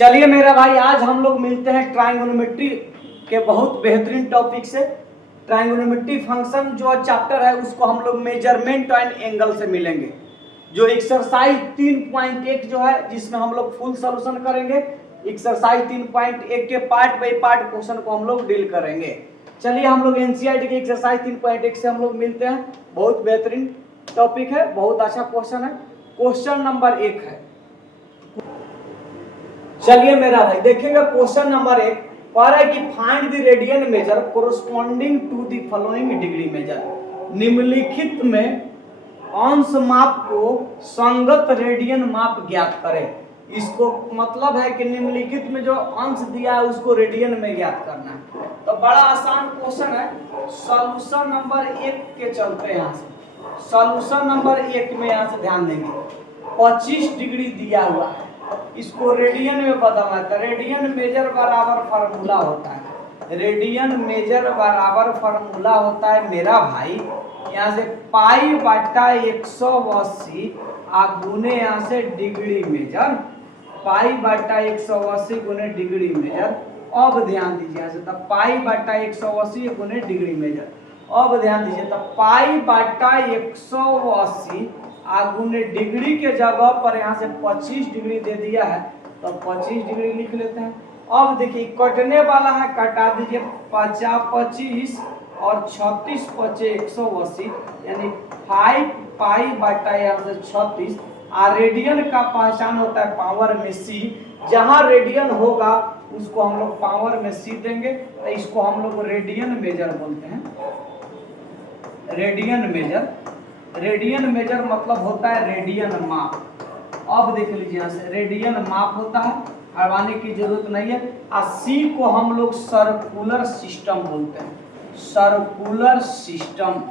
चलिए मेरा भाई, आज हम लोग मिलते हैं ट्रायंगोनोमेट्री के बहुत बेहतरीन टॉपिक से। ट्रायंगोनोमेट्री फंक्शन जो चैप्टर है उसको हम लोग मेजरमेंट एंड एंगल से मिलेंगे। जो एक्सरसाइज 3.1 जो है जिसमें हम लोग फुल सॉल्यूशन करेंगे। एक्सरसाइज 3.1 के पार्ट बाई पार्ट क्वेश्चन को हम लोग डील करेंगे। चलिए हम लोग एनसीईआरटी के एक्सरसाइज 3.1 से हम लोग मिलते हैं। बहुत बेहतरीन टॉपिक है, बहुत अच्छा क्वेश्चन है। क्वेश्चन नंबर 1 है। चलिए मेरा भाई देखेंगे क्वेश्चन नंबर 1 कह रहा है कि find the radian measure corresponding to the following degree measure. निम्नलिखित में अंश माप को संगत रेडियन माप ज्ञात करें। इसको मतलब है कि निम्नलिखित में जो अंश दिया है उसको रेडियन में ज्ञात करना है। तो बड़ा आसान क्वेश्चन है। सॉल्यूशन नंबर 1 के चलते हैं। यहाँ से सॉल्यूशन नंबर 1 में यहाँ से ध्यान देंगे 25 डिग्री दिया हुआ है, इसको रेडियन में बदलना है। रेडियन मेजर बराबर फार्मूला होता है। रेडियन मेजर बराबर फार्मूला होता है मेरा भाई यहाँ से पाई बटा 180 गुने यहाँ से डिग्री मेजर। पाई बटा 180 गुने डिग्री मेजर। अब ध्यान दीजिए यहाँ से तब पाई बटा 180 गुने डिग्री मेजर। अब ध्यान दीजिए तब पाई बटा 180 गुने डिग्री के जगह पर यहाँ से 25 डिग्री दे दिया है तो 25 डिग्री लिख लेते हैं। अब देखिए कटने वाला है, कटा दीजिए 50-25 और 36-25 180 यानी 5 पाई बटा यहाँ से 36। रेडियन का पहचान होता है पावर में सी। जहाँ रेडियन होगा उसको हम लोग पावर में सी देंगे तो इसको हम लोग रेडियन मेजर बोलते हैं। रेडियन मेजर, रेडियन मेजर मतलब होता है रेडियन माप। अब देख लीजिए यहाँ से रेडियन माप होता है, हड़वाने की जरूरत नहीं है। सी को हम लोग सर्कुलर सिस्टम बोलते हैं। सर्कुलर सिस्टम,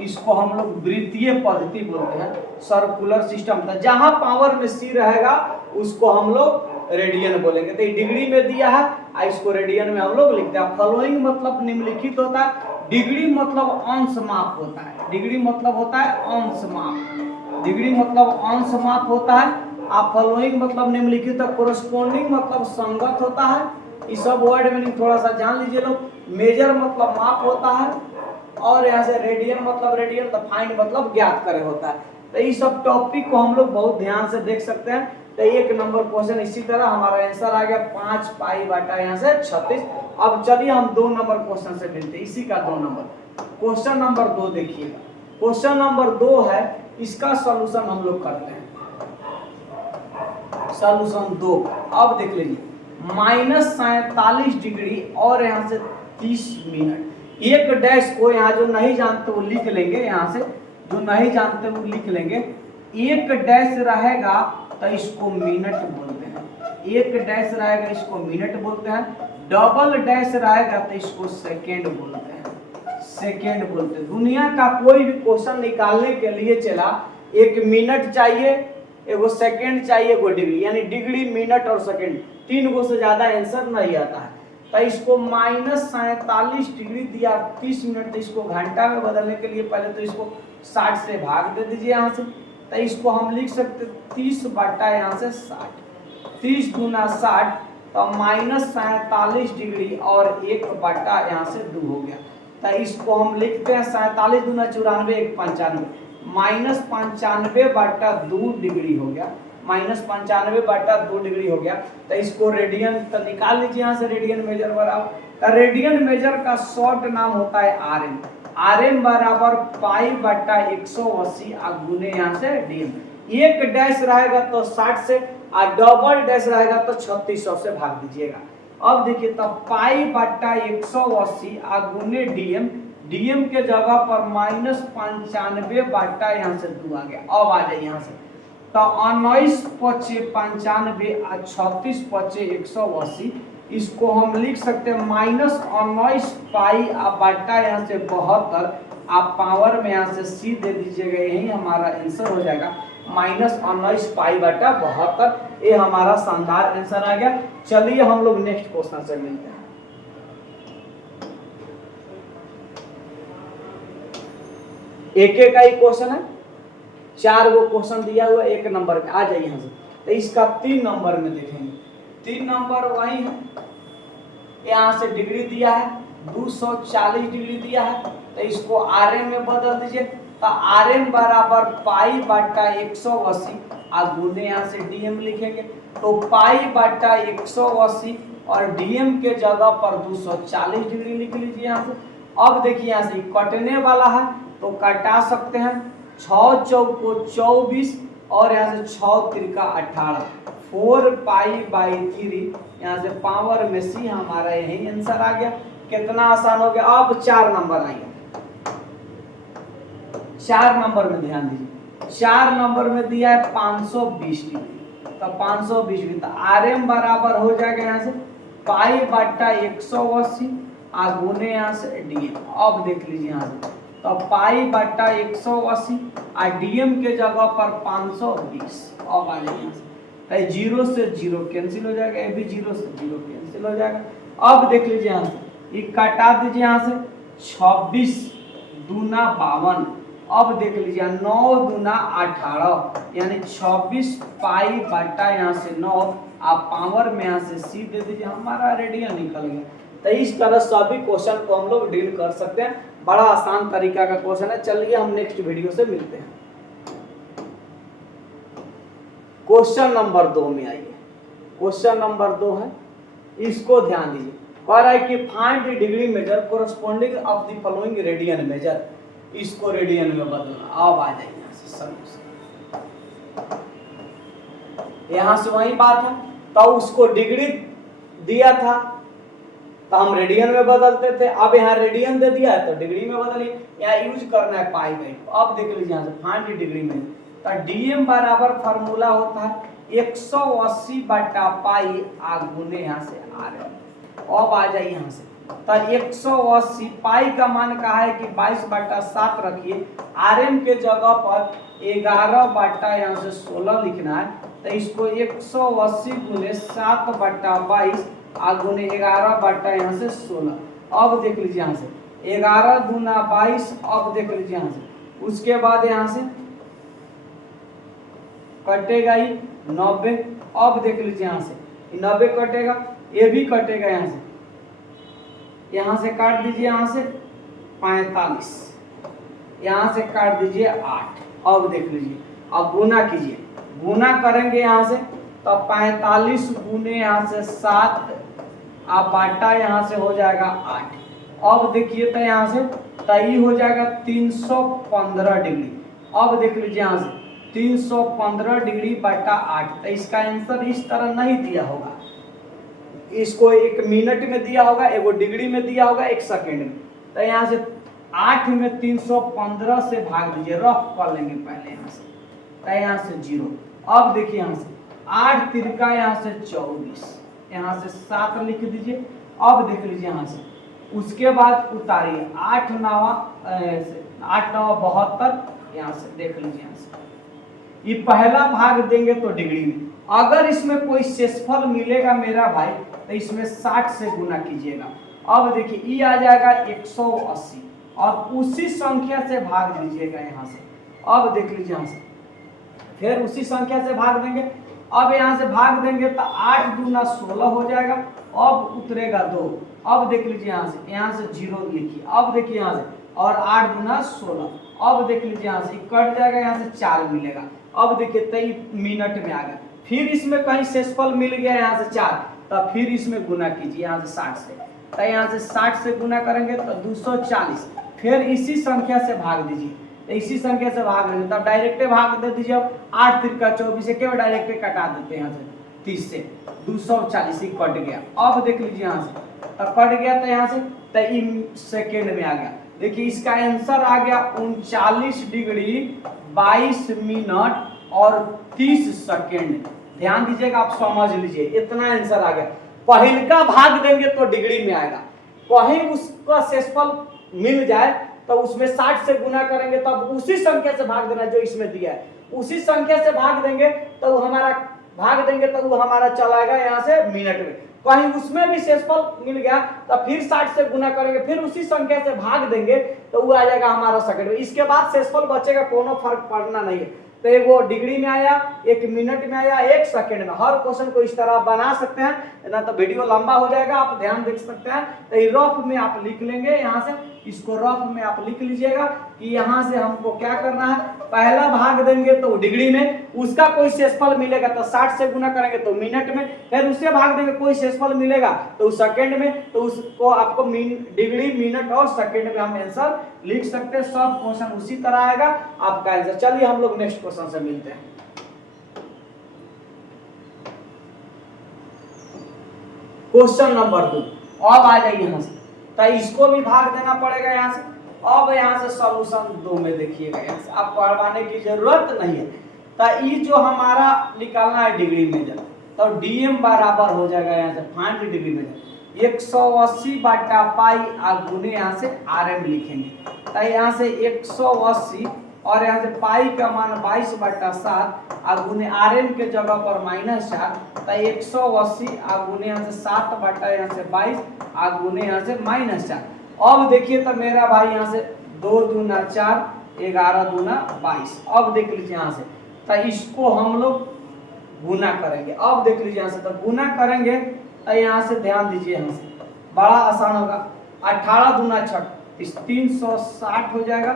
इसको हम लोग वृत्तीय पद्धति बोलते हैं। सर्कुलर सिस्टम था जहां पावर में सी रहेगा उसको हम लोग रेडियन बोलेंगे। तो डिग्री में दिया है, इसको रेडियन में हम लोग लिखते हैं। फॉलोइंग मतलब निम्नलिखित होता है। डिग्री मतलब अंश माप होता है। डिग्री मतलब होता है अंश माप। डिग्री मतलब अंश माप होता है। फॉलोइंग मतलब निम्नलिखित। कोरोस्पोंडिंग मतलब संगत होता है। ये सब वर्ड मीनिंग थोड़ा सा जान लीजिए लोग। मेजर मतलब माप होता है और यहाँ से रेडियन मतलब रेडियन, तो फाइंड मतलब ज्ञात करे होता है। तो ये सब टॉपिक को हम लोग बहुत ध्यान से देख सकते हैं। तो 1 नंबर क्वेश्चन इसी तरह हमारा आंसर आ गया 5 पाई बटा यहाँ से 36। अब चलिए हम 2 नंबर क्वेश्चन से मिलते हैं। इसी का 2 नंबर क्वेश्चन नंबर 2 देखिएगा। क्वेश्चन नंबर 2 है, इसका सॉल्यूशन हम लोग करते हैं। सॉल्यूशन 2 अब देख लीजिए -47 डिग्री और यहाँ से 30 मिनट। एक डैश को यहाँ जो नहीं जानते वो लिख लेंगे। यहाँ से जो नहीं जानते वो लिख लेंगे। एक डैश रहेगा तो इसको मिनट बोलते हैं। एक डैश रहेगा इसको मिनट बोलते हैं। डबल डैश रहेगा तो इसको सेकेंड बोलते हैं। सेकेंड बोलते हैं। दुनिया का कोई भी क्वेश्चन निकालने के लिए चला 1 मिनट चाहिए, एगो सेकेंड चाहिए, एगो डिग्री, यानी डिग्री मिनट और सेकेंड 3 गो से ज्यादा आंसर नहीं आता है। तो इसको -47 डिग्री दिया 30 मिनट, तो इसको घंटा में बदलने के लिए पहले तो इसको 60 से भाग दे दीजिए यहाँ से। तो इसको हम लिख सकते 30 बटा यहाँ से 60। 30 दूना 60 तो -47 डिग्री और 1 बटा यहाँ से 2 हो गया। तो इसको हम लिखते हैं 47 दूना 94 1 95 -95 बटा 2 डिग्री हो गया। -95 बटा 2 डिग्री हो गया। तो इसको रेडियन तो निकाल लीजिए यहाँ से। रेडियन मेजर बराबर, रेडियन मेजर का शॉर्ट नाम होता है आरएम। आरएम बराबर पाई बटा 180 गुने यहाँ से डीएम। एक डैश रहेगा तो 60 से और डबल डैश रहेगा तो 3600 से भाग दीजिएगा। अब देखिए तब पाई बटा 180 गुने डीएम। डीएम के जगह पर -95 बटा यहाँ से 2 आ गया। अब आ जाए यहाँ से तो 19-25 95 36-25 180। इसको हम लिख सकते हैं -19 पाई बटा यहाँ से 72। आप पावर में यहाँ से सी दे दीजिएगा, यही हमारा आंसर हो जाएगा। -19 पाई बटा 72 ये हमारा शानदार आंसर आ गया। चलिए हम लोग नेक्स्ट क्वेश्चन से मिलते हैं। एक का ही क्वेश्चन है, 4 गो क्वेश्चन दिया हुआ 1 नंबर में। आ जाइए यहाँ से। तो इसका 3 नंबर में देखेंगे। 3 नंबर वही है, यहाँ से डिग्री दिया है 240 डिग्री दिया है, तो इसको आरएम में बदल दीजिए। तो आरएम बराबर पाई बटा 180 और गुने यहाँ से डीएम लिखेंगे, तो पाई बटा 180 और डीएम के जगह पर 240 डिग्री लिख लीजिए यहाँ से। अब देखिए यहाँ से कटने वाला है तो कटा सकते हैं, 6 चौको 24 और यहाँ से 6 त्रिका 18, 4 पाई बाई 3, यहाँ से पावर में सी, हमारा यही आंसर आ गया। कितना आसान हो गया। अब 4 नंबर आएंगे, 4 नंबर में ध्यान दीजिए, 4 नंबर में दिया है 520 डिग्री, तो 520 डिग्री, तो आरएम बराबर हो जाएगा यहाँ से पाई बटा 180 गुने यहाँ से डीएम। अब देख लीजिए यहाँ से, तो पाई बटा 180 और डीएम के जगह पर 520। अब आ जाए यहाँ से, तो 0 से 0 कैंसिल हो जाएगा, ये भी 0 से 0 कैंसिल हो जाएगा। अब देख लीजिए यहाँ से, ये कटा दीजिए यहाँ से, 26 दूना 52। अब देख लीजिए 9 दूना 18, यानी 26 पाई बटा यहाँ से 9, आप पावर में यहाँ से सी दे दीजिए, हमारा रेडियन निकल गया। तो इस तरह सभी क्वेश्चन को हम लोग डील कर सकते हैं, बड़ा आसान तरीका का क्वेश्चन है। चलिए हम नेक्स्ट वीडियो से मिलते हैं। क्वेश्चन नंबर 2 में आइए। क्वेश्चन नंबर 2 है, इसको ध्यान दीजिए। कह रहा है कि find the degree measure corresponding of the following radian measure, इसको रेडियन में बदलना। अब आ जाइए यहाँ से सॉल्यूशन, यहाँ से वही बात है, तो उसको डिग्री दिया था तो हम रेडियन में बदलते थे, अब यहाँ रेडियन दे दिया है तो डिग्री में बदलिए, यहाँ यूज करना है पाई बाई। अब देख लीजिए यहाँ से फाइंड द डिग्री में, तो डीएम बराबर फार्मूला होता है 180 बटा पाई गुने यहाँ से आरएम। अब आ जाइए यहाँ से, तो 180 पाई का मान कहा है कि 22 बटा 7 रखिए, आरएम के जगह पर 11 बटा यहाँ से 16 लिखना है, तो इसको 180 गुने 7 बटा 22 गुने 11 बटा यहाँ से 16। अब देख लीजिए यहाँ से 11 दूना 22। अब देख लीजिए यहाँ से, उसके बाद यहाँ से कटेगा ही 90। अब देख लीजिए यहाँ से 90 कटेगा, ये भी कटेगा, यहाँ से काट दीजिए, यहाँ से 45, यहाँ से काट दीजिए 8। अब देख लीजिए, अब गुना कीजिए, गुना करेंगे यहाँ से तो 45 गुने यहाँ से 7 बाटा यहाँ से हो जाएगा 8। अब देखिए तो यहाँ से तय हो जाएगा 315 डिग्री। अब देख लीजिए यहाँ से 315 डिग्री बटा 8, तो इसका आंसर इस तरह नहीं दिया होगा, इसको 1 मिनट में दिया होगा, एगो डिग्री में दिया होगा, 1 सेकेंड में। तो यहाँ से 8 में 315 से भाग दीजिए, रफ कर लेंगे पहले यहाँ से, तो यहाँ से 0। अब देखिए यहाँ से 8 तिरका यहाँ से 24, यहाँ से 7 लिख दीजिए। अब देख लीजिए यहाँ से, उसके बाद उतारिए 8 9 72, यहाँ से देख लीजिए यहाँ से ये पहला भाग देंगे तो डिग्री में, अगर इसमें कोई शेषफल मिलेगा मेरा भाई तो इसमें 60 से गुना कीजिएगा। अब देखिए ये आ जाएगा 180 और उसी संख्या से भाग दीजिएगा यहाँ से। अब देख लीजिए यहाँ से, फिर उसी संख्या से भाग देंगे। अब यहाँ से भाग देंगे तो 8 दूना 16 हो जाएगा, अब उतरेगा 2। अब देख लीजिए यहाँ से 0 लिखिए। अब देखिए यहाँ से, और 8 दूना 16। अब देख लीजिए यहाँ से कट जाएगा, यहाँ से 4 मिलेगा। अब देखिए 23 मिनट में आ गया। फिर इसमें कहीं शेषफल मिल गया यहाँ से 4, तो फिर इसमें गुना कीजिए यहाँ से 60 से, तो यहाँ से 60 से गुना करेंगे तो 240। फिर इसी संख्या से भाग दीजिए, तो इसी संख्या से भाग देंगे तब डायरेक्ट भाग दे दीजिए। अब 8 तिरका 24 से केवल डायरेक्ट कटा देते हैं यहाँ से 30 से 240 कट गया। अब देख लीजिए यहाँ से, तो कट गया, तो यहाँ से 23 सेकेंड में आ गया। देखिए इसका आंसर आ गया 39 डिग्री 22 मिनट और 30 सेकेंड। ध्यान दीजिएगा, आप समझ लीजिए, इतना आंसर आ गया। पहले का भाग देंगे तो डिग्री में आएगा, कहीं उसका शेषफल मिल जाए तो उसमें 60 से गुना करेंगे, तब उसी संख्या से भाग देना जो इसमें दिया है, उसी संख्या से भाग देंगे तो वो हमारा चलाएगा यहाँ से मिनट में। कहीं उसमें भी शेषफल मिल गया तो फिर 60 से गुना करेंगे, फिर उसी संख्या से भाग देंगे तो वो आ जाएगा हमारा सेकंड में। इसके बाद शेषफल बचेगा, कोनो फर्क पड़ना नहीं है। तो एक वो डिग्री में आया, एक मिनट में आया, एक सेकंड में। हर क्वेश्चन को इस तरह बना सकते हैं, ना तो वीडियो लंबा हो जाएगा, आप ध्यान देख सकते हैं। तो रफ में आप लिख लेंगे, यहाँ से इसको रफ में आप लिख लीजिएगा कि यहाँ से हमको क्या करना है। पहला भाग देंगे तो डिग्री में, उसका कोई शेषफल मिलेगा तो 60 से गुना करेंगे तो मिनट में, फिर उससे भाग देंगे कोई शेषफल मिलेगा तो सेकंड में, तो उसको आपको डिग्री, मिनट और सेकंड में हम आंसर लिख सकते हैं। सब क्वेश्चन उसी तरह आएगा आपका आंसर। चलिए हम लोग नेक्स्ट क्वेश्चन से मिलते हैं। क्वेश्चन नंबर 2, अब आ जाइए यहाँ से, तो इसको भी भाग देना पड़ेगा यहाँ से। अब यहाँ से सॉल्यूशन 2 में देखिएगा, यहाँ से आपको पढ़वाने की जरूरत नहीं है। तो ये जो हमारा निकालना है डिग्री मेजर, तो डीएम बराबर हो जाएगा यहाँ से फाइंड डिग्री मेजर 180 बटा पाई गुने यहाँ से आरएम लिखेंगे। तो यहाँ से 180 और यहाँ से पाई का मान 22 बटा 7 गुने आरएम के जगह पर -4, तो 180 गुने यहाँ से 7 बटा यहाँ से 22 गुने यहाँ से -4। अब देखिए तो मेरा भाई यहाँ से 2 दूना 4, 11 दूना 22। अब देख लीजिए यहाँ से, तो इसको हम लोग गुना करेंगे। अब देख लीजिए यहाँ से, तो गुना करेंगे तो यहाँ से ध्यान दीजिए, यहाँ से बड़ा आसान होगा। 18 दूना 6 360 हो जाएगा,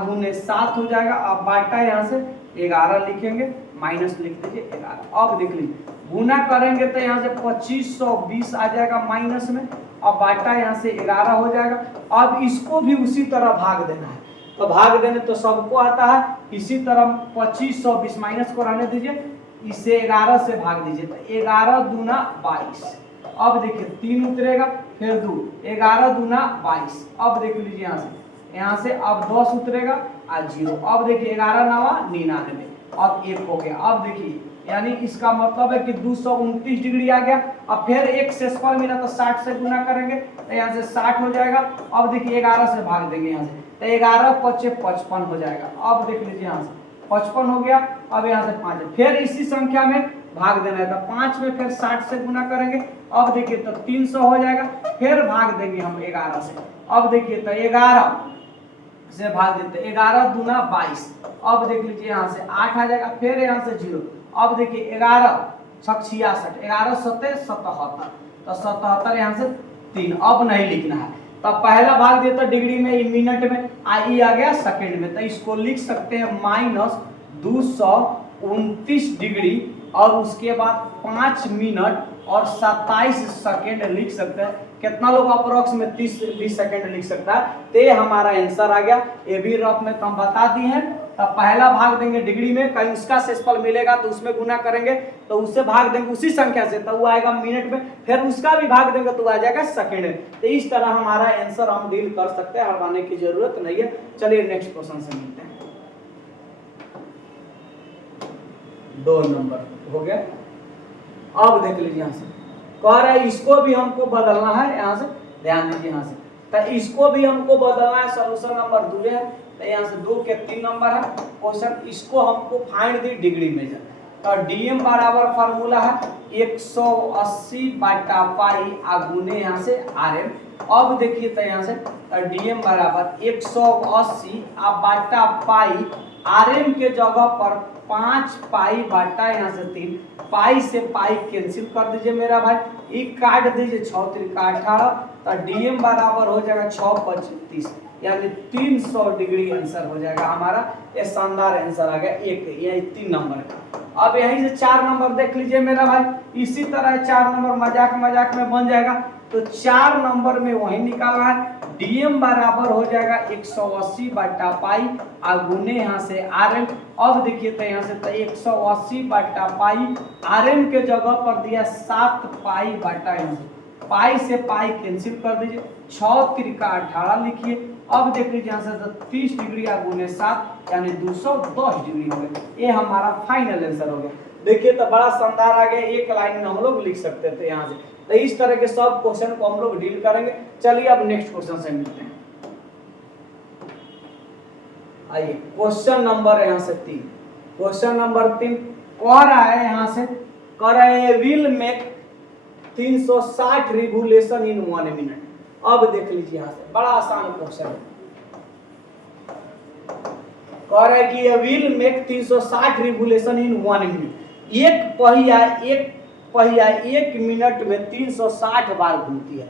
गुने 7 हो जाएगा। अब बाटा यहाँ से 11 लिखेंगे, माइनस लिख दीजिए 11। अब देख लीजिए गुना करेंगे तो यहाँ से 2520 आ जाएगा माइनस में, अब बाटा यहाँ से 11 हो जाएगा। अब इसको भी उसी तरह भाग देना है, तो भाग देने तो सबको आता है इसी तरह। 2520 माइनस को रहने दीजिए, इसे 11 से भाग दीजिए, तो 11 दूना 22। अब देखिए 3 उतरेगा, फिर 2, 11 दूना 22। अब देख लीजिए यहाँ से अब 10 उतरेगा 0। अब देखिए 11 9 99, अब 1 हो गया। अब देखिए यानी इसका मतलब है कि 229 डिग्री आ गया। अब फिर एक शेषफल मिला तो 60 से गुना करेंगे, तो यहाँ से 60 हो जाएगा। अब देखिए 11 से भाग देंगे यहाँ से, तो 11 5 55 हो जाएगा। अब देख लीजिए यहाँ से 55 हो गया। अब यहाँ से 5, फिर इसी संख्या में भाग देना है, तो 5 में फिर 60 से गुना करेंगे। अब देखिए तो 300 हो जाएगा, फिर भाग देंगे हम 11 से। अब देखिए तो 11 से भाग देते, 11 दूना 22। अब देख लीजिए यहाँ से 8 आ जाएगा, फिर यहाँ से 0। अब देखिए 11 66, 11 7 77, तो 77 यहाँ से 3। अब नहीं लिखना है, तो पहला भाग देता डिग्री में, मिनट में, आई आ गया सेकंड में, तो इसको लिख सकते हैं -229 डिग्री और उसके बाद 5 मिनट और 27 सेकंड लिख सकते हैं। कितना लोग अप्रोक्स में 30-20 सेकंड लिख सकता है। तो ये हमारा आंसर आ गया। ये भी रफ में तो हम बता दिए हैं। तो पहला भाग देंगे डिग्री में, कहीं उसका शेषफल मिलेगा तो उसमें गुना करेंगे, तो उससे भाग देंगे उसी संख्या से, तो वो आएगा मिनट में, फिर उसका भी भाग देंगे तो आ जाएगा सेकंड में। तो इस तरह हमारा आंसर हम डील कर सकते हैं, हड़वाने की जरूरत नहीं है। चलिए नेक्स्ट क्वेश्चन से मिलते हैं। 2 नंबर हो गया। अब देख लीजिए यहाँ से कह रहा है इसको भी हमको बदलना है, यहाँ से ध्यान दीजिए यहाँ से, तो इसको भी हमको बदलना है। सॉल्यूशन नंबर 2 है, तो यहाँ से 2 के 3 नंबर है क्वेश्चन। इसको हमको फाइंड दी डिग्री मेजर, तो डीएम बराबर फार्मूला है 180 बटा पाई गुने यहाँ से आरएम। अब देखिए तो यहाँ से डीएम बराबर 180 बटा पाई, आरएम के जगह पर 5 पाई बटा यहाँ से 3, पाई से पाई कैंसिल कर दीजिए मेरा भाई, ये काट दीजिए 6 3 18, तो डीएम बराबर हो जाएगा 6 25, यानी 300 डिग्री आंसर हो जाएगा हमारा। ये शानदार आंसर आ गया। एक यही 3 नंबर का। अब यहीं से 4 नंबर देख लीजिए मेरा भाई, इसी तरह 4 नंबर मजाक मजाक में बन जाएगा, तो 4 नंबर में वही निकालना है। डीएम बराबर हो जाएगा 180 बटा पाई गुने यहाँ से आरएम। अब देखिए तो यहाँ से तो 180 बटा पाई, आरएम के जगह पर दिया 7 पाई बटा, यहाँ से पाई से पाई कैंसिल कर दीजिए, 6 3 18 लिखिए। अब देख लीजिए यहाँ से 30 डिग्री गुने 7 यानी 210 डिग्री हो गया। ये हमारा फाइनल आंसर हो गया। देखिए तो बड़ा शानदार आ गया, एक लाइन में हम लोग लिख सकते थे यहाँ से। तो इस तरह के सब क्वेश्चन को हम लोग डील करेंगे। चलिए अब नेक्स्ट क्वेश्चन से मिलते हैं। आइए क्वेश्चन नंबर यहाँ से 3, क्वेश्चन नंबर 3 कह रहा है यहाँ से, कह रहा है will make 360 revolution in 1 minute. अब देख लीजिए यहाँ से बड़ा आसान क्वेश्चन है। कह रहा है कि ये wheel make 360 revolution in 1 minute. एक पहिया 1 मिनट में 360 बार घूमती है।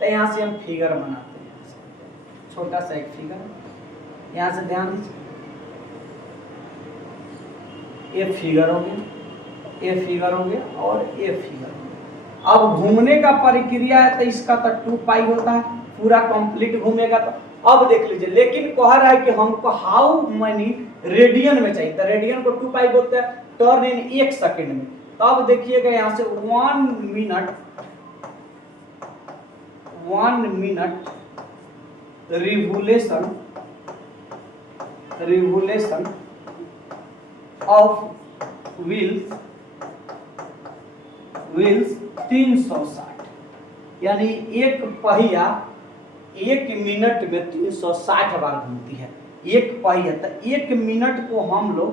तो यहाँ से हम फिगर बनाते हैं, छोटा सा एक फिगर, यहाँ से ध्यान दीजिए, ये फिगर हो गया, ये फिगर हो गया और ये फिगर हो गया। अब घूमने का प्रक्रिया है तो इसका तो 2 पाई होता है, पूरा कंप्लीट घूमेगा। तो अब देख लीजिए, लेकिन कह रहा है कि हमको हाउ मनी रेडियन में चाहिए, तो रेडियन को 2 पाई बोलते हैं, टर्न इन 1 सेकंड में। तो अब देखिएगा यहाँ से 1 मिनट रिवोल्यूशन ऑफ व्हील्स 360, यानी एक पहिया 1 मिनट में 360 बार घूमती है। एक पहिया, तो 1 मिनट को हम लोग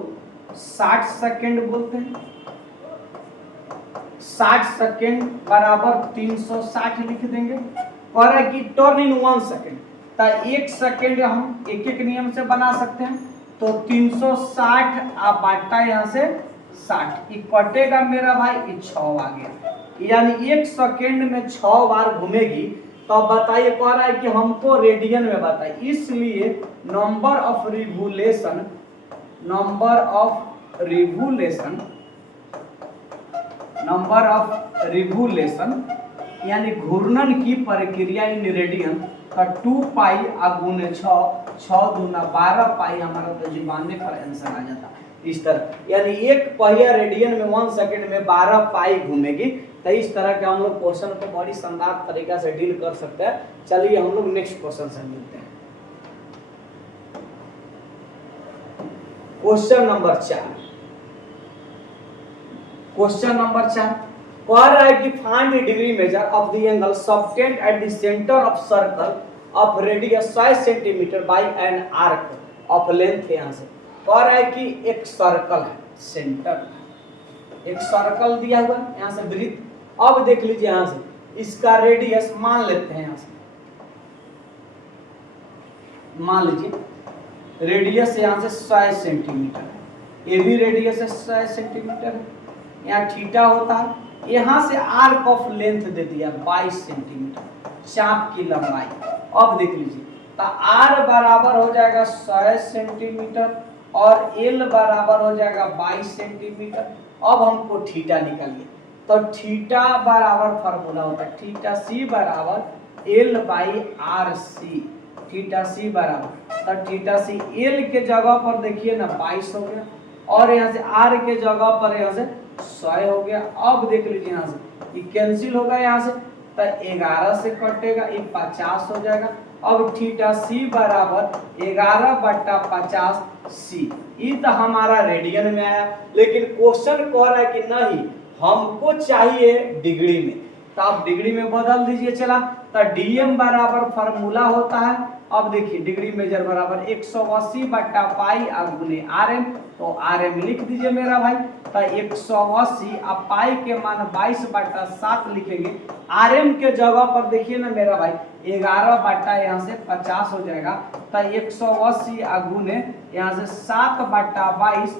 60 सेकेंड बोलते हैं। 60 सेकेंड बराबर 360 लिख देंगे। कह रहा है कि टर्न इन 1 सेकेंड, तो 1 सेकेंड हम एक एक नियम से बना सकते हैं। तो 360 आप बांटा यहाँ से 60, ये कटेगा मेरा भाई, ये 6 आ गया, यानी 1 सेकेंड में 6 बार घूमेगी। तो अब बताइए, कह रहा है कि हमको रेडियन में बताइए, इसलिए नंबर ऑफ रिवोल्यूशन यानी घूर्णन की प्रक्रिया इन रेडियन का 2 पाई गुने 6 दूना 12 पाई, हमारा तो जीवाने पर आंसर आ जाता इस तरह। यानी एक पहिया रेडियन में 1 सेकंड में 12 पाई घूमेगी। तो इस तरह के हम लोग क्वेश्चन को बड़ी शानदार तरीका से डील कर सकते हैं। चलिए हम लोग नेक्स्ट क्वेश्चन से मिलते हैं। क्वेश्चन नंबर 4 कह रहा है कि find the degree measure of the angle subtend at the centre of circle of radius 5 centimetre bye an arc of length. यहाँ से कह रहा है कि एक सर्कल है, सेंटर एक सर्कल दिया हुआ है, यहाँ से वृत्त। अब देख लीजिए, यहाँ से इसका रेडियस मान लेते हैं, यहाँ से मान लीजिए रेडियस यहाँ से 100 सेंटीमीटर है, ये भी रेडियस है 100 सेंटीमीटर है। यहाँ थीटा होता है, यहाँ से आर्क ऑफ लेंथ दे दिया 22 सेंटीमीटर चाप की लंबाई। अब देख लीजिए, तो आर बराबर हो जाएगा 100 सेंटीमीटर और एल बराबर हो जाएगा 22 सेंटीमीटर। अब हमको थीटा निकालिए, तो थीटा बराबर फार्मूला होता है थीटा सी बराबर L by R C. Theta C बराबर, तो थीटा सी एल के जगह पर देखिए ना 22 हो गया, और यहाँ से आर के जगह पर यहाँ से 100 हो गया। अब देख लीजिए, यहाँ से ये कैंसिल होगा, यहाँ से तो 11 से कटेगा, ये 50 हो जाएगा। अब थीटा सी बराबर 11/50 सी। ये तो हमारा रेडियन में आया, लेकिन क्वेश्चन कह रहा है कि नहीं हमको चाहिए डिग्री में, तो आप डिग्री में बदल दीजिए। चला, तो डीएम बराबर फार्मूला होता है, अब देखिए डिग्री मेजर बराबर 180/पाई गुने आरएम, तो आरएम लिख दीजिए मेरा भाई। तो 180 अब पाई के मान 22/7 लिखेंगे, आरएम के जगह पर देखिए ना मेरा भाई 11 यहाँ से 50 हो जाएगा। तो 180 गुने यहाँ से 7/22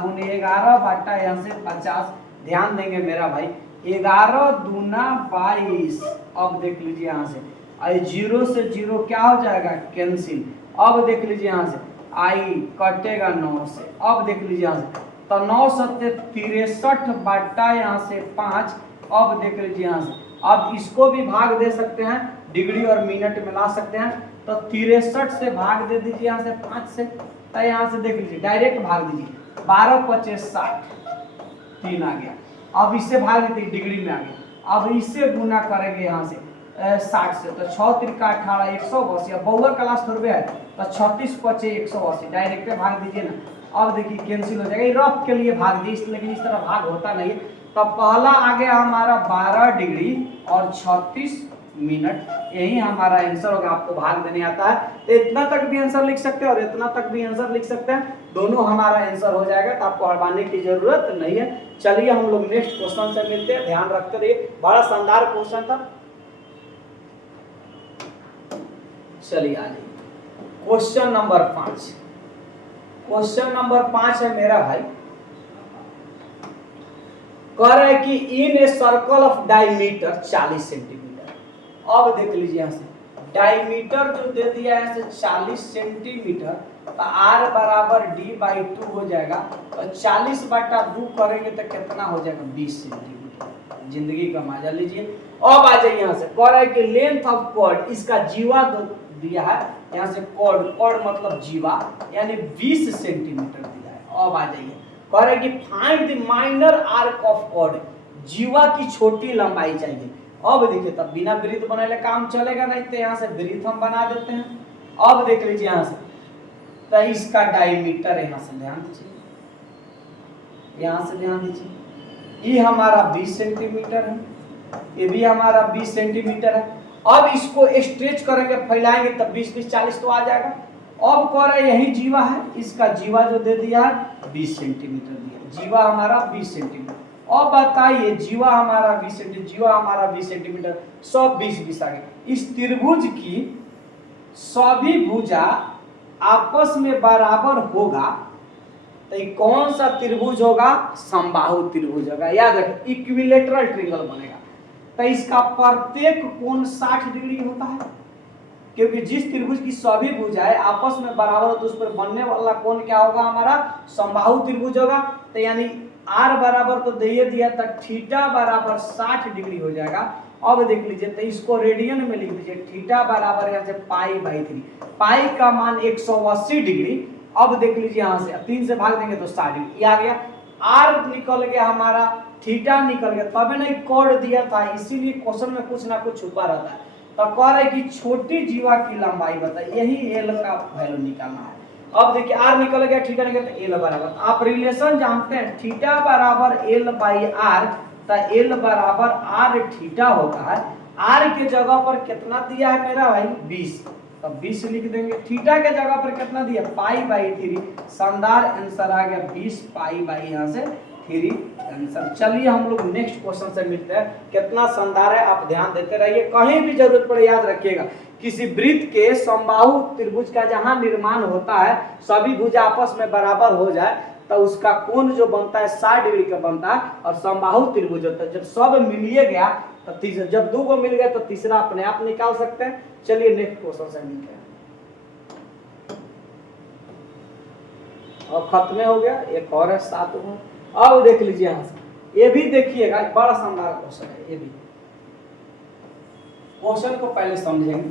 गुने 11 यहाँ से 50। ध्यान देंगे मेरा भाई, 11 दूना 22। अब देख लीजिए यहाँ से आई 0 से 0 क्या हो जाएगा, कैंसिल। अब देख लीजिए यहाँ से आई कटेगा 9 से। अब देख लीजिए यहाँ से, तो 9 सत्ते 63 यहाँ से 5। अब देख लीजिए यहाँ से, अब इसको भी भाग दे सकते हैं, डिग्री और मिनट में ला सकते हैं। तो 63 से भाग दे दीजिए यहाँ से 5 से, तो यहाँ से देख लीजिए डायरेक्ट भाग दीजिए, 12×5 = 60, 3 आ गया। अब इससे भाग दीजिए, डिग्री में आ गया। अब इससे गुना करेंगे यहाँ से 60 से, तो 6 त्रिका 18 180। अब बहुआ क्लास थोड़े है, तो 36×5 = 180, डायरेक्ट भाग दीजिए ना। अब देखिए कैंसिल हो जाएगा, रफ के लिए भाग दीजिए, लेकिन इस तरह भाग होता नहीं। तो पहला आ गया हमारा 12 डिग्री और 36 मिनट, यही हमारा आंसर होगा। आपको भाग देने आता है तो इतना तक भी आंसर लिख सकते हैं और इतना तक भी आंसर लिख सकते हैं, दोनों हमारा आंसर हो जाएगा। तो आपको हड़बाने की जरूरत नहीं है। चलिए हम लोग नेक्स्ट क्वेश्चन से मिलते हैं, ध्यान रखते रहिए, बड़ा शानदार क्वेश्चन था। चलिए आइए क्वेश्चन नंबर 5 क्वेश्चन नंबर 5 है मेरा भाई। कह रहा है कि in a circle of diameter 40 centimetre. अब देख लीजिए यहाँ से डायमीटर जो दे दिया है 40 सेंटीमीटर, तो आर बराबर डी बाई 2 हो जाएगा। तो 40/2 करेंगे तो कितना हो जाएगा 20 सेंटीमीटर। जिंदगी का मजा लीजिए। अब आ जाइए यहाँ से, कह रहा है कि लेंथ ऑफ कॉर्ड, इसका जीवा दिया है यहाँ से, कॉर्ड, कॉर्ड मतलब जीवा, यानी 20 सेंटीमीटर दिया है। अब आ जाइए, कह रहा है कि find the minor arc of chord, जीवा की छोटी लंबाई चाहिए। अब देखिए, तब बिना वृत्त बनाए काम चलेगा नहीं, तो यहाँ से वृत्त हम बना देते हैं। अब देख लीजिए यहाँ से, तो इसका डायमीटर यहाँ से ध्यान दीजिए, यहाँ से ध्यान दीजिए, ये हमारा 20 सेंटीमीटर है, ये भी हमारा 20 सेंटीमीटर है। अब इसको स्ट्रेच करेंगे, फैलाएंगे, तब 20 40 तो आ जाएगा। अब कह रहे यही जीवा है, इसका जीवा जो दे दिया है 20 सेंटीमीटर दिया, जीवा हमारा 20 सेंटीमीटर। अब बताइए, जीवा हमारा 20 सेंटीमीटर, जीवा हमारा 20 सेंटीमीटर, सब 20 आ गए। इस त्रिभुज की सभी भुजा आपस में बराबर होगा, तो ये कौन सा त्रिभुज होगा? समबाहु त्रिभुज होगा। याद रखें, इक्विलेटरल ट्रायंगल बनेगा। तो इसका प्रत्येक कोण 60 डिग्री होता है, क्योंकि जिस त्रिभुज की सभी भुजाएं आपस में बराबर हो तो उस पर बनने वाला कोण क्या होगा? हमारा समबाहु त्रिभुज होगा। तो यानी आर बराबर तो दे दिया था, थीटा बराबर 60 डिग्री हो जाएगा। अब देख लीजिए, तो इसको रेडियन में लिख दीजिए, थीटा बराबर यहाँ से पाई/3, पाई का मान 180 डिग्री। अब देख लीजिए यहाँ से 3 से भाग देंगे तो 60 डिग्री, ये आ गया। आर निकल गया हमारा, थीटा निकल गया, तभी नहीं कोड दिया था, इसीलिए क्वेश्चन में कुछ ना कुछ छुपा रहता है। तो कह रहे कि छोटी जीवा की लंबाई बताइए, यही एल का वैल्यू निकालना है। अब देखिए, आर निकल गया, थीटा निकल गया, एल बराबर, आप रिलेशन जानते हैं, थीटा बराबर एल बाई आर, तो एल बराबर आर थीटा होता है। आर के जगह पर कितना दिया है मेरा भाई? 20, तो 20 लिख देंगे। थीटा के जगह पर कितना दिया? पाई/3, शानदार आंसर आ गया 20 पाई/, यहाँ से 3 आंसर। चलिए हम लोग नेक्स्ट क्वेश्चन से मिलते हैं। कितना शानदार है, आप ध्यान देते रहिए, कहीं भी जरूरत पड़े याद रखिएगा। किसी वृत्त के समबाहु त्रिभुज का जहां निर्माण होता है, सभी भुजा आपस में बराबर हो जाए, तो उसका कोण जो बनता है 60 डिग्री का बनता है, और समबाहु त्रिभुज होता है। जब सब मिलिए गया तो तीसरा, जब 2 को मिल गया तो तीसरा अपने आप निकाल सकते हैं। चलिए नेक्स्ट क्वेश्चन से मिलते हैं। और खत्म हो गया, एक और है 7 में। अब देख लीजिए यहाँ से, ये भी देखिएगा, बड़ा शानदार क्वेश्चन है ये भी। क्वेश्चन को पहले समझेंगे।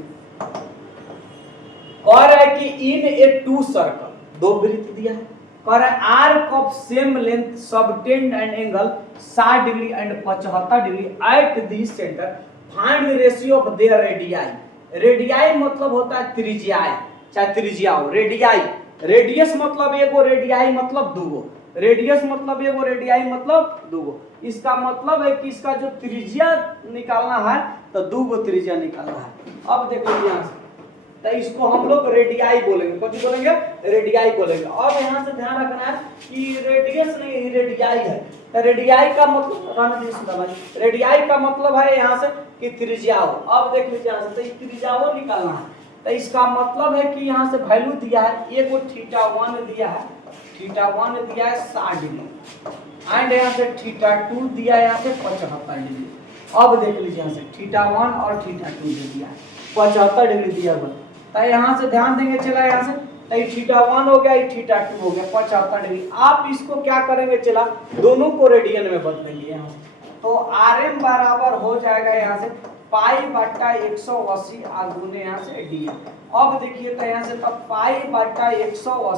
कह रहा है कि इन ए 2 सर्कल, 2 वृत्त दिया है, कह रहा है arc of same length subtend and angle 60 degree and 75 degree at the centre, find the ratio of their radii. Radii मतलब होता है त्रिज्याएं, चाहे त्रिज्या हो। रेडियाई, रेडियस मतलब एगो, रेडियाई मतलब दूगो, रेडियस मतलब एगो, रेडियाई मतलब दूगो। इसका मतलब है कि इसका जो त्रिज्या निकालना है तो दूगो त्रिज्या निकालना है। अब देखो यहाँ से, तो इसको हम लोग रेडियाई बोलेंगे। कौन बोलेंगे? रेडियाई बोलेंगे। अब यहाँ से ध्यान रखना है कि रेडियस नहीं, रेडियाई है। तो रेडियाई का मतलब, रेडियाई का मतलब है यहाँ से कि त्रिज्या हो। अब देख लीजिए यहाँ से, तो त्रिज्या हो निकालना है। तो इसका मतलब है कि यहाँ से वैल्यू दिया है, एगो θ1 दिया है, θ1 दिया है 60 डिग्री, एंड यहाँ से θ2 दिया है यहाँ से 75 डिग्री। अब देख लीजिए यहाँ से θ1 और θ2 दे दिया है, 75 डिग्री दिया हुआ। तो यहाँ से ध्यान देंगे, चला यहाँ से, तो θ1 हो गया, θ2 हो गया 75 डिग्री। आप इसको क्या करेंगे, चला दोनों को रेडियन में बदलेंगे यहाँ से। तो Rm बराबर हो जाएगा यहाँ से पाई/180 गुने यहाँ से dm। अब देखिए, तो यहाँ से तब पाई/180 और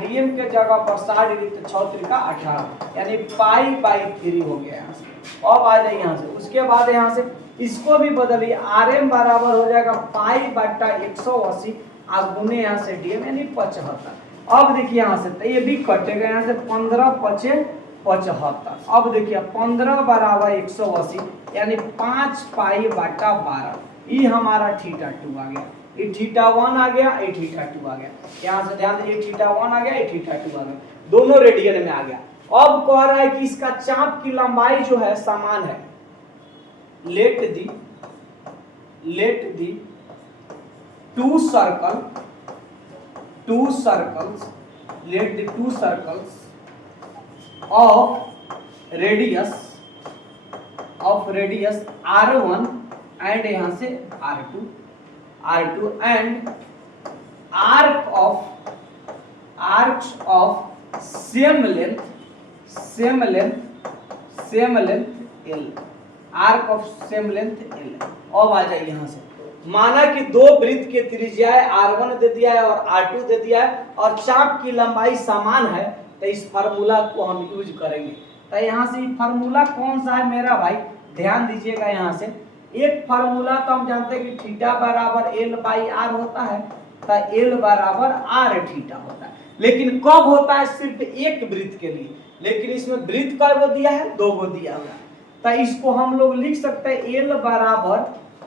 dm के जगह पर 60 डिग्री, तो 6 का 18, यानी पाई/3 हो गया यहाँ से। अब आ जाए यहाँ से, उसके बाद यहाँ से इसको भी बदलिए, Rm बराबर हो जाएगा पाई/180 गुने यहाँ से dm, यानी 75। अब देखिए यहाँ से, तो ये भी कटेगा यहाँ से, 15×5 = 75। अब देखिए 15 बराबर 180, यानी 5 पाई/12। ये हमारा θ2 आ गया, ये θ1 आ गया, ये θ2 आ गया। यहाँ से ध्यान दीजिए, θ1 आ गया, ये θ2 आ गया, दोनों रेडियन में आ गया। अब कह रहा है कि इसका चाप की लंबाई जो है समान है। Let the to circles let the two circles of radius r1 and यहाँ से r2 and arcs of same length L, arc of same length L। अब आ जाइए यहाँ से, माना कि दो वृत्त के त्रिज्याएं r1 दे दिया है और r2 दे दिया है और चाप की लंबाई समान है, तो इस फार्मूला को हम यूज करेंगे। तो यहाँ से फार्मूला कौन सा है मेरा भाई, ध्यान दीजिएगा। यहाँ से एक फार्मूला तो हम जानते हैं कि थीटा बराबर L/r होता है, तो L बराबर r थीटा होता है। लेकिन कब होता है, सिर्फ एक वृत्त के लिए। लेकिन इसमें वृत्त का वो दिया है, दो को दिया हुआ है, तो इसको हम लोग लिख सकते हैं L बराबर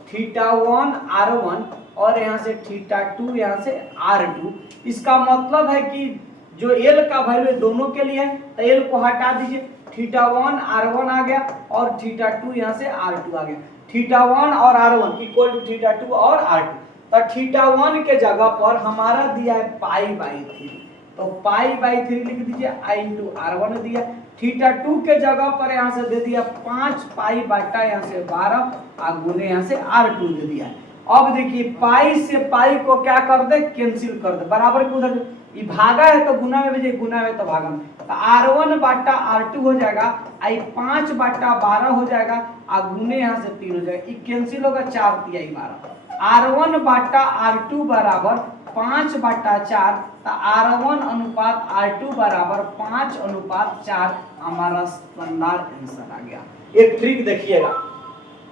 θ1 r1 और यहाँ से θ2 यहाँ से r2। इसका मतलब है कि जो L का वैल्यू दोनों के लिए है, तो L को हटा दीजिए, θ1 r1 आ गया और θ2 यहाँ से r2 आ गया। θ1 और r1 इक्वल टू θ2 और r2। तो θ1 के जगह पर हमारा दिया है π/3, तो π/3 लिख दीजिए, i इंटू r1 दिया। θ2 के जगह पर यहाँ से दे दिया 5 π/, यहाँ से 12 और गुने यहाँ से r2 दे दिया। अब देखिए पाई से पाई को क्या कर दे, कैंसिल कर दे, बराबर के उधर ये भागा है तो गुना में भेजिए, गुना में तो भागा में, तो r1/r2 हो जाएगा, आई 5/12 हो जाएगा और गुने यहाँ से 3 हो जाएगा, ये कैंसिल होगा, 4 तिया 12। r1/r2 बराबर 5/4, तो r1/r2 बराबर 5/4 हमारा स्टैंडर्ड आंसर आ गया। एक ट्रिक देखिएगा,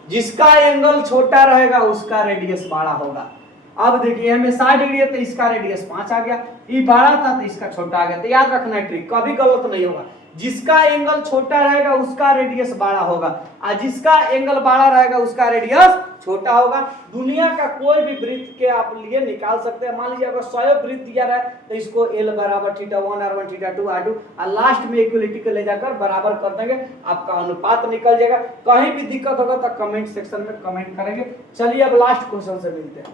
जिसका एंगल छोटा रहेगा उसका रेडियस बड़ा होगा। अब देखिए हमें 60 डिग्री है तो इसका रेडियस 5 आ गया, ये बड़ा था तो इसका छोटा आ गया। तो याद रखना है, ट्रिक कभी गलत नहीं होगा। जिसका एंगल छोटा रहेगा उसका रेडियस बड़ा होगा और जिसका एंगल बड़ा रहेगा उसका रेडियस छोटा होगा। दुनिया का कोई भी वृत्त के आप लिए निकाल सकते हैं। मान लीजिए अगर 100 वृत्त दिया रहा है तो इसको L बराबर θ1 r1 θ2 r2 और लास्ट में इक्वलिटी को ले जाकर बराबर कर देंगे, आपका अनुपात निकल जाएगा। कहीं भी दिक्कत होगा तो कमेंट सेक्शन में कमेंट करेंगे। चलिए अब लास्ट क्वेश्चन से मिलते हैं।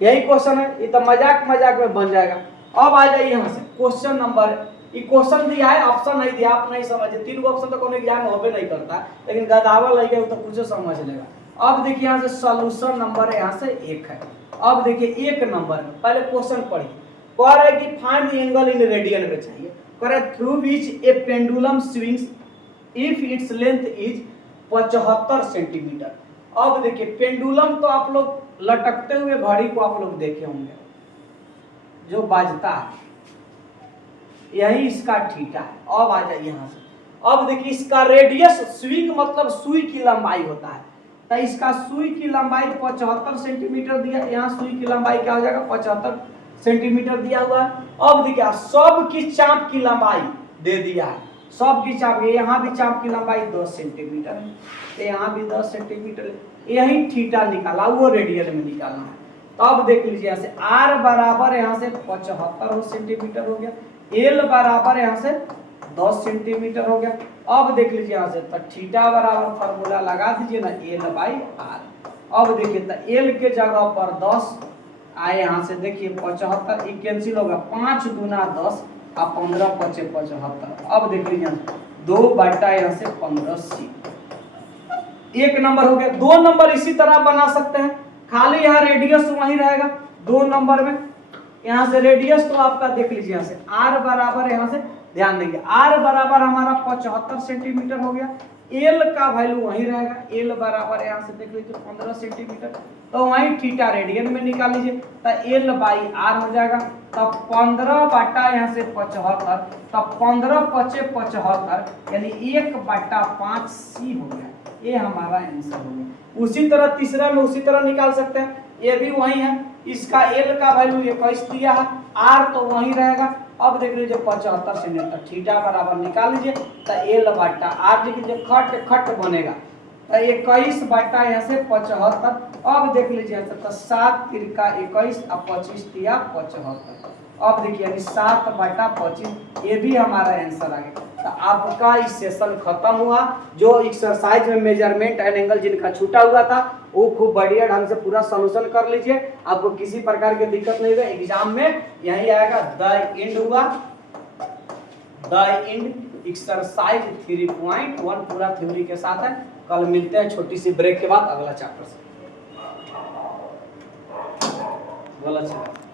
यही क्वेश्चन है, ये तो मजाक में बन जाएगा। अब आ जाइए यहाँ से क्वेश्चन नंबर, ये क्वेश्चन दिया है, ऑप्शन नहीं दिया, आप नहीं समझे। 3 ऑप्शन तो कोनो एग्जाम में होबे नहीं करता, लेकिन गदावा लगे तो कुछ समझ लेगा। अब देखिए यहाँ से सॉल्यूशन नंबर है, यहाँ से 1 है। अब देखिए 1 नंबर में पहले क्वेश्चन पढ़िए, कह रहा है कि find the angle in radian में चाहिए। कह रहा है through which A pendulum swings if its length is 75 centimetre. अब देखिए पेंडुलम तो आप लोग लटकते हुए घड़ी को आप लोग देखे होंगे, जो बाजता है, यही इसका थीटा है। अब आ जाइए यहाँ से, अब देखिए इसका रेडियस, स्विंग मतलब सुई की लंबाई होता है, तो इसका सुई की लंबाई 75 सेंटीमीटर दिया, यहाँ सुई की लंबाई क्या हो जाएगा 75 सेंटीमीटर दिया हुआ है। अब देखिए सब की चाप की लंबाई दे दिया है, सब की चाप, यहाँ भी चाप की लंबाई 10 सेंटीमीटर है, तो यहाँ भी 10 सेंटीमीटर है। यही थीटा निकाला, वो रेडियन में निकालना है। तो अब देख लीजिए यहाँ से r बराबर यहाँ से 75 सेंटीमीटर हो गया, L बराबर यहाँ से 10 सेंटीमीटर हो गया। अब देख लीजिए यहाँ से, तो थीटा बराबर फार्मूला लगा दीजिए ना, L/r। अब देखिए तो L के जगह पर 10 आए, यहाँ से देखिए 75, ये कैंसिल होगा, 5 गुना 10 और 15 × 5 = 75। अब देख लीजिए 2/, यहाँ से 15c। 1 नंबर हो गया। 2 नंबर इसी तरह बना सकते हैं, खाली यहाँ रेडियस वहीं रहेगा 2 नंबर में। यहाँ से रेडियस तो आपका देख लीजिए, यहाँ से r बराबर, यहाँ से ध्यान देंगे, r बराबर हमारा 75 सेंटीमीटर हो गया, L का वैल्यू वहीं रहेगा, L बराबर यहाँ से देख लीजिए 15 सेंटीमीटर, तो वहीं थीटा रेडियन में निकाल लीजिए, तो L/r हो जाएगा। तब 15/, यहाँ से 75, तब 15 × 5 = 75, यानी 1/5c हो गया। ये हमारा आंसर हो गया। उसी तरह तीसरा में उसी तरह निकाल सकते हैं, ये भी वही है, इसका L का वैल्यू 21 दिया है, R तो वही रहेगा। अब देख लीजिए 75 सेंटीमीटर, थीटा बराबर निकाल लीजिए, तो L/r लिख लीजिए, खट बनेगा, तो 21/, यहाँ से 75। अब देख लीजिए तो 7 × 3 = 21 और 25 × 3 = 75। अब देखिए यानी 7/25, ये भी हमारा आंसर आ गया। तो आपका इस सेशन खत्म हुआ। जो एक्सरसाइज में मेजरमेंट एंड एंगल जिनका छूटा हुआ था वो खूब बढ़िया ढंग से पूरा सॉल्यूशन कर लीजिए, आपको किसी प्रकार की दिक्कत नहीं होगा। एग्जाम में यही आएगा द एंड हुआ, द एंड एक्सरसाइज 3.1 पूरा थ्योरी के साथ है। कल मिलते हैं छोटी सी ब्रेक के बाद अगला चैप्टर से। बोला चला।